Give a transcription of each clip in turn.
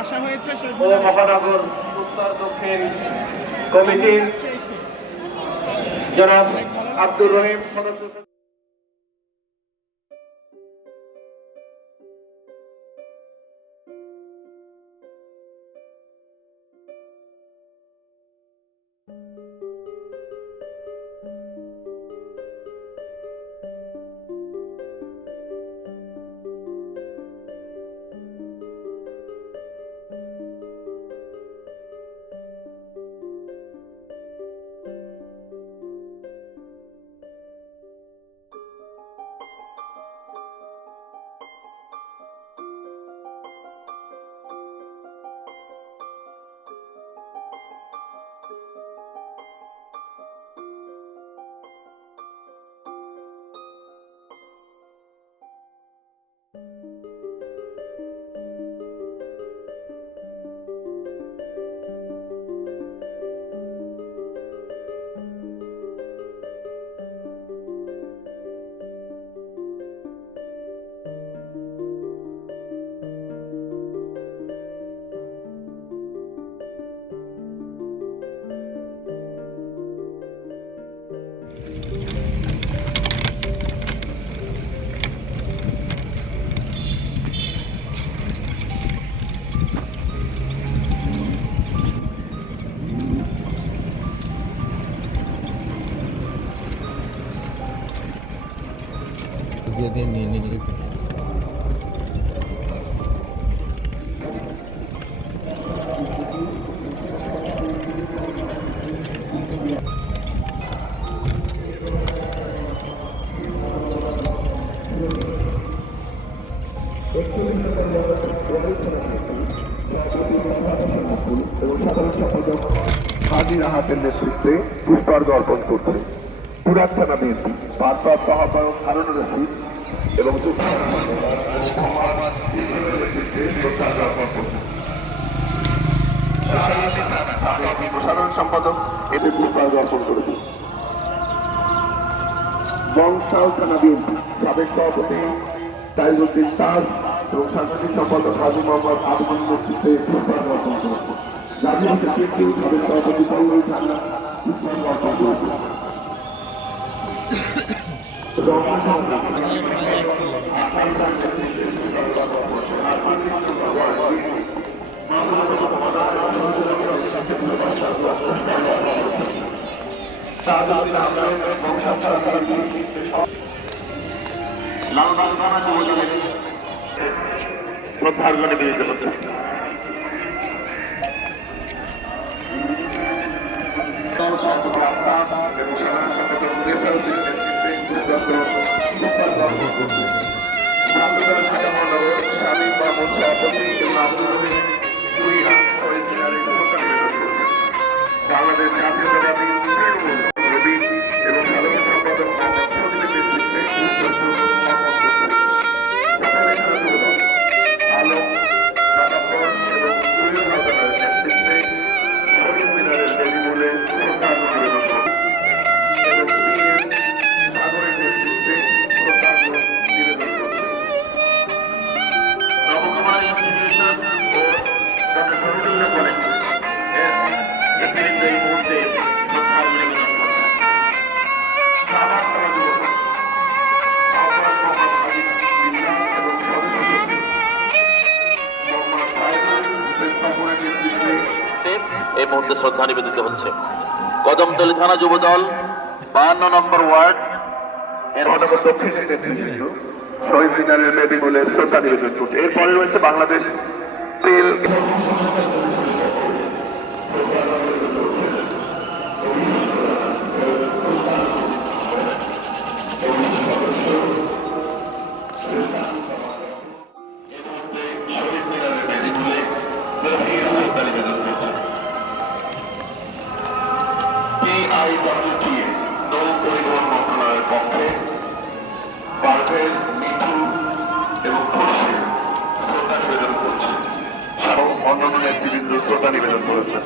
আসা হয়েছে ও মহানগর উত্তর দক্ষিণ কমিটির জনাব আব্দুর রহিম সদস্য। এবং সাধারণ সম্পাদক হাজি রাহাতের নেতৃত্বে পুষ্পার্ঘ অর্পণ করছে। পুরান থানা বিএনপি ভারপ্রাপ্ত আহ্বায়ক হারুনুর রশিদ এবং সাধারণ সম্পাদক এতে পুষ্পার্ঘ অর্পণ করেছে। বংশাল থানা বিএনপি সাবেক সভাপতি তাইজউদ্দিন তাজ এবং সাংগঠনিক সম্পাদক হাজি মোহাম্মদ আবুল নেতৃত্বে পুষ্পার্ঘ অর্পণ করেছে। গাজীপুরের পিএনপি সাবেক সভাপতি পল্লবী থানা পুষ্পার্ঘ অর্পণ করেছে। শ্রদ্ধার্ঘ্য নিবেদিত হচ্ছে। বাংলাদেশ জাতীয়তাবাদী এবং সাধারণ সম্পাদক এই মুহূর্তে শ্রদ্ধা নিবেদিত হচ্ছে। কদমতলী থানা যুবদল 52 নম্বর ওয়ার্ড দক্ষিণের নেতৃত্ব শহীদ মিনারের বেদি বলে শ্রদ্ধা নিবেদন করছে। এরপরে রয়েছে বাংলাদেশ তেল নৌ পরিবহন মন্ত্রণালয়ের পক্ষে পারভেজ, মিঠু এবং খুরশিদ শ্রদ্ধা নিবেদন করছে এবং অন্যান্য নেতৃবৃন্দ শ্রদ্ধা নিবেদন করেছেন।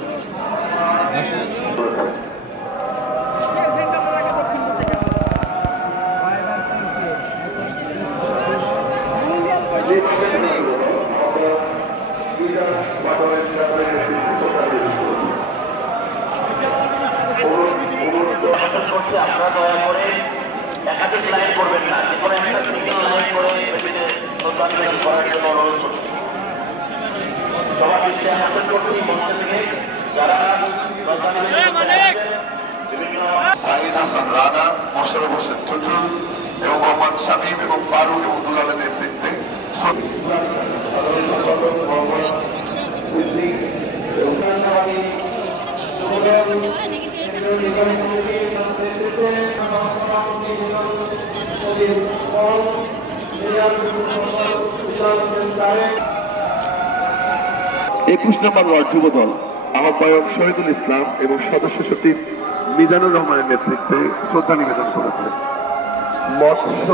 করছি আপনারা দয়া করে একাধিক লাইন করবেন না, যে কোনো একটা সিঙ্গেল লাইন করে শ্রদ্ধাঞ্জলি করার জন্য অনুরোধ করছি। সবার দৃষ্টি আকর্ষণ করছি মঞ্চ থেকে যারা সাইদ হাসান রানা, মোশাররফ হোসেন টুটুল এবং মোহাম্মদ শামীম এবং ফারুক এবং দুলালের নেতৃত্বে একুশ নম্বর ওয়ার্ড যুবদল আহ্বায়ক শহীদুল ইসলাম এবং সদস্য সচিব মিজানুর রহমানের নেতৃত্বে শ্রদ্ধা নিবেদন করেছে। মৎস্য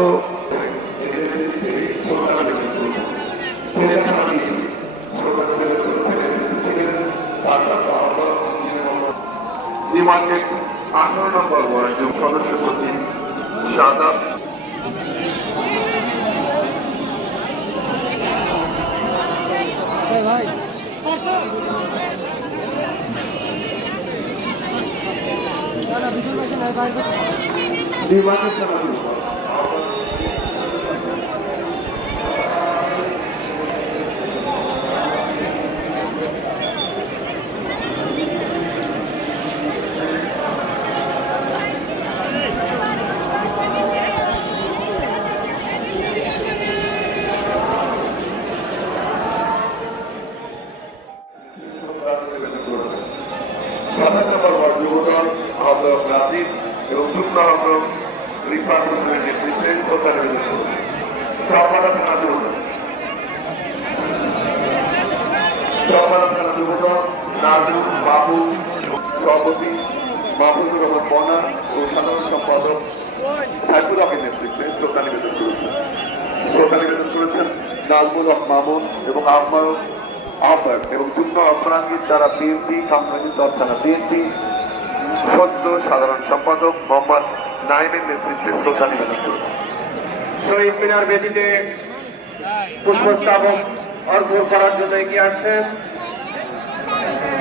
নিউমার্কেট 18 নম্বর ওয়ার্ড সদস্য সচিব শাহাদাত আহ্বায়ক রাজীব এবং যুগ্ম আহ্বায়ক রিফাত হোসেনের নেতৃত্বে শ্রদ্ধা নিবেদন করেছে। চরপাড়া থানা যুবদল নাজরুল বাবু সভাপতি মাহবুবুর রহমান বনা ও সাধারণ সম্পাদক সাইফুল হকের নেতৃত্বে শ্রদ্ধা নিবেদন করেছেন। শ্রদ্ধা নিবেদন করেছেন নাজমুল হক মামুন এবং আহ্বায়ক এবং যুগ্ম অপরাঙ্গীর যারা বিএনপি কামরাঙ্গীর থানা বিএনপি সদ্য সাধারণ সম্পাদক মোহাম্মদ নাইমের নেতৃত্বে শ্রদ্ধা নিবেদন করেছেন। শহীদ মিনার বেদিতে পুষ্পস্তবক অর্পণ করার জন্য এগিয়ে আসছেন।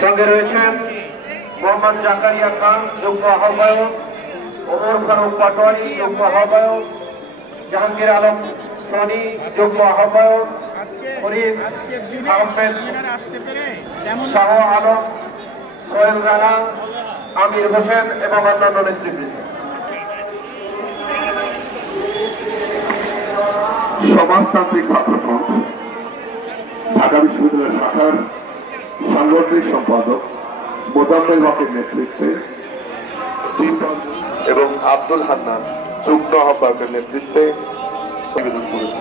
সঙ্গে রয়েছেন মোহাম্মদ জাকারিয়া খান যুগ্ম আহ্বায়ক, ওমর ফারুক পাটোয়ারি যুগ্ম আহ্বায়ক, জাহাঙ্গীর আলম সনি যুগ্ম আহ্বায়ক, ফরিদ আহমেদ, শাহ আলম, সোহেল রানা, আমির হোসেন এবং অন্যান্য নেতৃবৃন্দ। সমাজতান্ত্রিক ছাত্রফ্রন্ট ঢাকা বিশ্ববিদ্যালয় শাখার সাংগঠনিক সম্পাদক মোজাম্মেল হকের নেতৃত্বে এবং আব্দুল হান্নান যুগ্ম আহ্বায়কের নেতৃত্বে নিবেদন করেছে।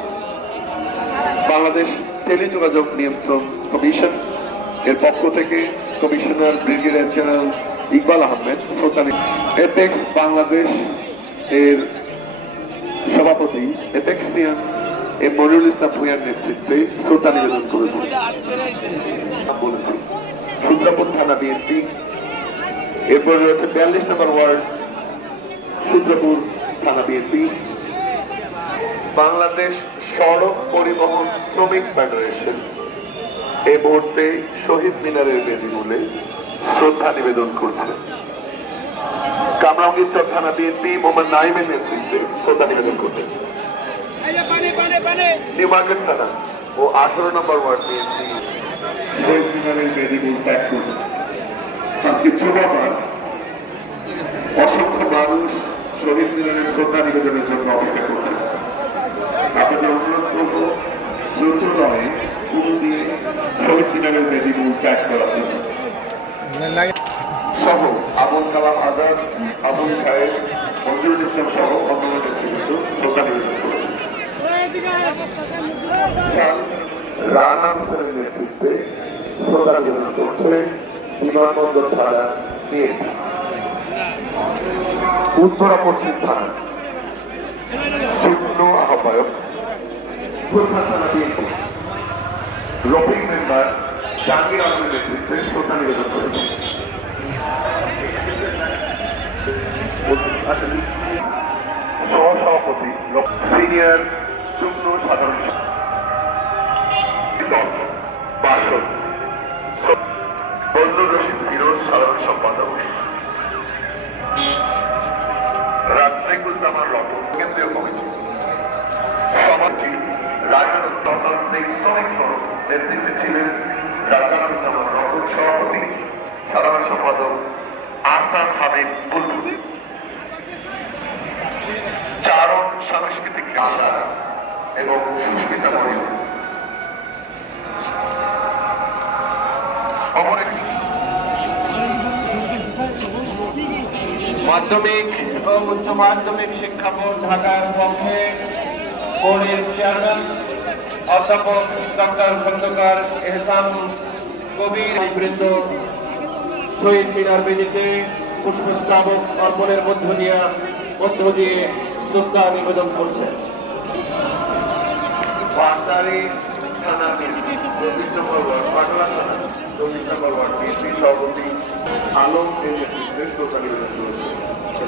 বাংলাদেশ টেলিযোগাযোগ নিয়ন্ত্রণ কমিশন এর পক্ষ থেকে commissioner brigadier general Iqbal Ahmed শ্রদ্ধা এপেক্স বাংলাদেশ এর সভাপতি এপেক্সিয়ান এ মনিরুল ইসলাম ভূঁইয়ার নেতৃত্বে শ্রদ্ধা নিবেদন করেছে। সূত্রাপুর থানা বিএনপি, এরপর রয়েছে 42 নম্বর ওয়ার্ড সূত্রপুর থানা বিএনপি, বাংলাদেশ সড়ক পরিবহন শ্রমিক ফেডারেশন এই মুহূর্তে শহীদ মিনারের বেদিমূলে শ্রদ্ধা নিবেদন করছে। কামরাঙ্গীর থানা বিএনপি মোহাম্মদ নাইমের নেতৃত্বে শ্রদ্ধা নিবেদন করছে। নিউমার্কেট থানা ও 18 নম্বর ওয়ার্ড বিএনপি শহীদ মিনারের বেদিমূল ত্যাগ করছে। আজকে যুববার অসংখ্য মানুষ শহীদ মিনারের শ্রদ্ধা নিবেদনের জন্য অপেক্ষা করছে। আপনাদের অনুরোধ করব দ্রুত নয় পুরো দিয়ে শহীদ মিনারের বেদিমূল ত্যাগ করার জন্য সহ আবুল কালাম আজাদ, আবুল খায়ের, মঞ্জুরুল ইসলাম সহ অন্যান্য নেতৃবৃন্দ শ্রদ্ধা নিবেদন করেছে। রানা হোসেনের নেতৃত্বে শ্রদ্ধা নিবেদন করছে বিমানবন্দর থানা বিএনপি। উত্তরা পশ্চিম থানা যুগ্ম আহ্বায়ক থানা বিএনপি রফিক মেম্বার জাহাঙ্গীর আলমের নেতৃত্বে শ্রদ্ধা নিবেদন করেছে। সহসভাপতি সিনিয়র যুগ্ম সাধারণ বাসক সাধারণ সম্পাদক রাজশেখুজ্জামান রতন, কেন্দ্রীয় কমিটি সভাপতি রাজনৈতিক শ্রমিক ফোরাম নেতৃত্বে ছিলেন রাজনৈতিক রতন, সভাপতি সাধারণ সম্পাদক আহসান হাবিব বুলবুল, চারণ সাংস্কৃতিক আশা এবং সুস্মিতা মরিয়ম। মাধ্যমিক ও উচ্চ মাধ্যমিক শিক্ষা বোর্ড ঢাকার পক্ষে বোর্ডের চেয়ারম্যান অধ্যাপক ডক্টর খন্দকার এহসান কবির বৃন্দ শহীদ মিনার বেদিতে পুষ্পস্তবক অর্পণের মধ্য দিয়ে শ্রদ্ধা নিবেদন করছেন। বাগদারি থানা বিএনপি 24 নম্বর ওয়ার্ড, পাগলা থানা 24 নম্বর ওয়ার্ড বিএনপি সভাপতি আলম এর নেতৃত্বে শ্রদ্ধা নিবেদন করেছে।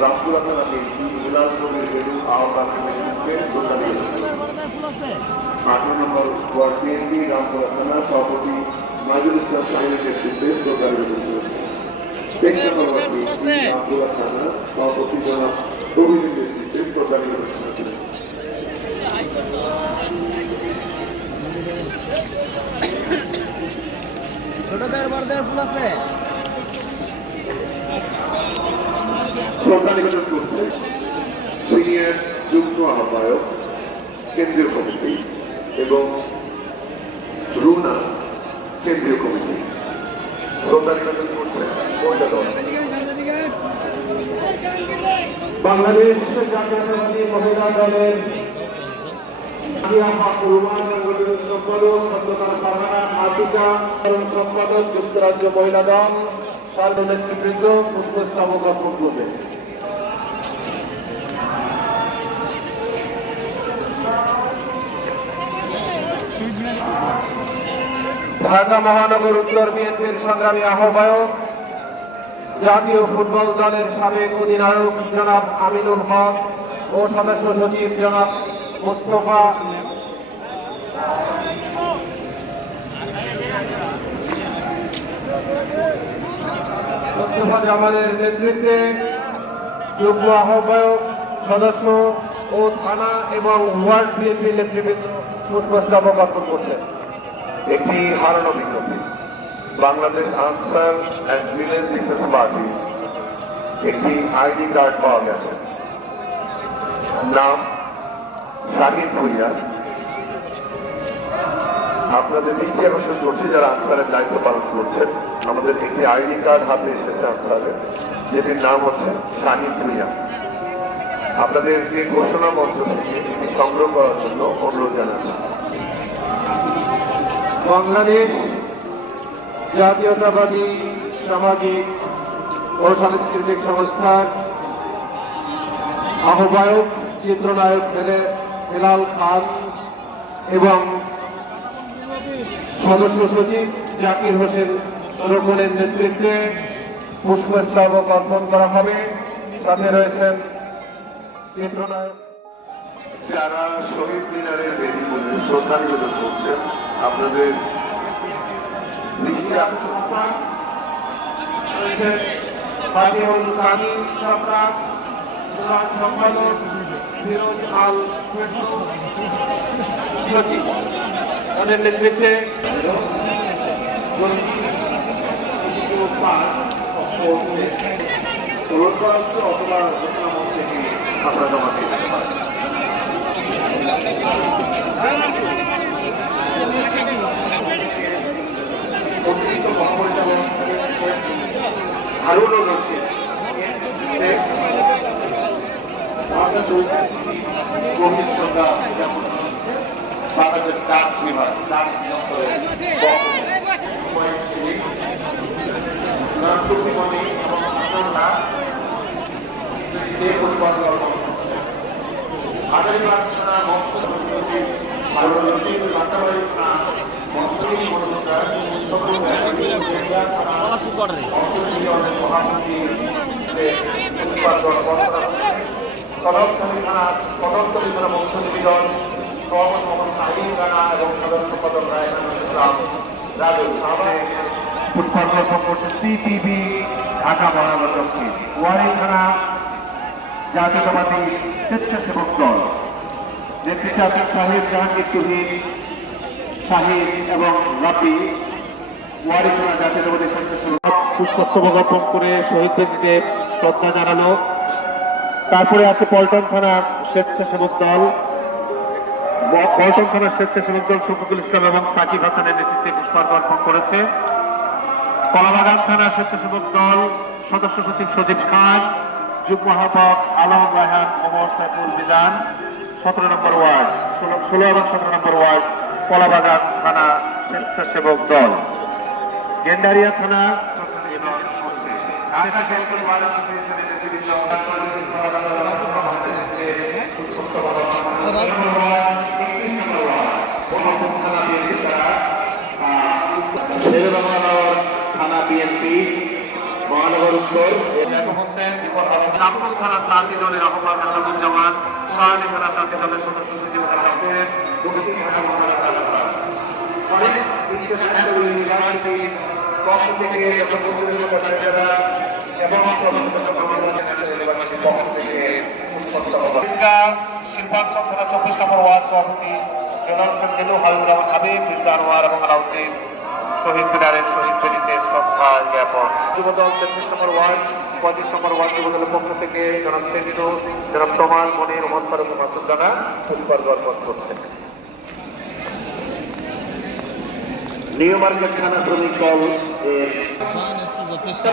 রামপুরা থানা বিএনপি বিলাল কবির বেলু আহ্বানের নেতৃত্বে শ্রদ্ধা নিবেদন করেছে। 18 নম্বর ওয়ার্ড বিএনপি রামপুরা থানা সভাপতি মাজুল ইসলাম শাহীনের নেতৃত্বে শ্রদ্ধা নিবেদন করেছে। 23 নম্বর ওয়ার্ড বিএনপি রামপুরা থানা সভাপতি জনাব কবিরের নেতৃত্বে শ্রদ্ধা নিবেদন করেছে। ছোটদের বড়দের ফুল আছে। শ্রদ্ধা নিবেদন করছে সিনিয়র যুগ্ম আহ্বায়ক কেন্দ্রীয় কমিটি এবং রুনা কেন্দ্রীয় কমিটি। শ্রদ্ধা নিবেদন করছে মহিলা দল। বাংলাদেশ জাতীয়তাবাদী মহিলা দলের সম্পাদক খন্দকার ফারহানা হাতিকা, সম্পাদক যুক্তরাজ্য মহিলা দল সার্ব নেতৃবৃন্দ পুষ্পস্তবক অর্পণ করবে। ঢাকা মহানগর উত্তর বিএনপির সংগ্রামী আহ্বায়ক জাতীয় ফুটবল দলের সাবেক অধিনায়ক জনাব আমিনুল হক ও সদস্য সচিব জনাব মুস্তফা জামালের নেতৃত্বে যুগ্ম আহ্বায়ক সদস্য ও থানা এবং ওয়ার্ড বিএনপি নেতৃবৃন্দ পুষ্পস্তবক অর্পণ করছে। একটি হারানো বিজ্ঞপ্তি। Bangladesh Ansar and village defence party একটি আইডি কার্ড পাওয়া গেছে। নাম শাহিদ ভুইয়া। আপনাদের দৃষ্টি আকর্ষণ করছে যারা আনসারের দায়িত্ব পালন করছেন, আমাদের একটি আইডি কার্ড হাতে এসেছে আনসারের, যেটির নাম হচ্ছে শাহিদ ভুইয়া। আপনাদেরকে ঘোষণা মঞ্চ থেকে এটি সংগ্রহ করার জন্য অনুরোধ জানাচ্ছি। বাংলাদেশ জাতীয়তাবাদী সামাজিক ও সাংস্কৃতিক সংস্থার আহ্বায়ক চিত্রনায়ক হেলাল খান এবং সদস্য সচিব জাকির হোসেন রোকনের নেতৃত্বে পুষ্পস্তবক অর্পণ করা হবে। সাথে রয়েছেন চিত্রনায়ক। যারা শহীদ মিনারের বেদি বলে শ্রদ্ধা নিবেদন করছেন, আপনাদের দৃষ্টি আকর্ষণ ফাতিহুল কামিল সরকার, প্রধান সম্পাদক ফিরোজ আল সচিব, তাদের নেতৃত্বে অথবা ঘোষণা মঞ্চ থেকে আপনারা জমা দিয়ে দিতে পারেন। অতিরিক্ত মহাপরিচালক হারুনুর রশিদ ভাষা চৌধুরী গভীর শ্রদ্ধা উদযাপন হচ্ছে বাংলাদেশ ডাক বিভাগ ডাক দপ্তরের শক্তিমণি এবং আপনারা পুষ্পাঞ্জলি অর্পণ করছেন। হাজারিবাগ থানা বংশ সচিব হারুনুর রশিদ, বাঁকাবাড়ি থানা মৎস্যজীবী মজুমদার, সভাপতি কদমতলী থানা মৎস্যজীবী দল সভাপতি মোহাম্মদ সাহিদ রানা এবং সাধারণ সম্পাদক রায়হানুল ইসলাম রাজু সাহেব পুষ্পার্ঘ অর্পণ করছে সিপিবি ঢাকা মহানগর দক্ষিণ। ওয়ারি থানা জাতীয়তাবাদী স্বেচ্ছাসেবক দল নেতৃত্বে আছেন শাহিদ, জাহাঙ্গীর, তুহিন, শাহিদ এবং রাবি। ওয়ারি থানা জাতীয়তাবাদী স্বেচ্ছাসেবক পুষ্পস্তবক অর্পণ করে শহীদ ব্যক্তিকে শ্রদ্ধা জানালো। তারপরে আছে পল্টন থানার স্বেচ্ছাসেবক দল। পল্টন থানার স্বেচ্ছাসেবক দল শফিকুল ইসলাম এবং সাকিব হাসানের নেতৃত্বে পুষ্পার্ঘ অর্পণ করেছে। কলাবাগান থানার স্বেচ্ছাসেবক দল সদস্য সচিব সজীব খান, যুগ্ম আহ্বায়ক আলম রায়হান, ওমর সাইফুল মিজান, 17 নম্বর ওয়ার্ড, 16 এবং 17 নম্বর ওয়ার্ড কলাবাগান থানা স্বেচ্ছাসেবক দল। গেন্ডারিয়া থানা থানা বিএনপি মহানগর উত্তর নাগপুর থানা প্রান্তি দলের আহ্বায়ক আসাদুজ্জামান, শাহালি থানা প্রান্তি দলের সদস্য সচিব ইউনিভার্সিটির পক্ষ থেকে শিল্পাঞ্চল থানা 24 নম্বর ওয়ার্ড সভাপতি জেনারেল সেক্রেটারি হাবিবুর রহমান হাবিব, মির্জা আনোয়ার এবং আলাউদ্দিন শহীদ মিনারের শহীদ বেদিতে শ্রদ্ধা জ্ঞাপন। যুবদল 33 নম্বর ওয়ার্ড, 35 নম্বর ওয়ার্ড যুবদলের পক্ষ থেকে জনাব সেন্টু, জনাব তমাল, মনির, মোহাম্মদ ফারুক, মাসুদ রানা পুষ্পার্ঘ অর্পণ করছেন। নিউ মার্কেট থানা শ্রমিক দল যথেষ্ট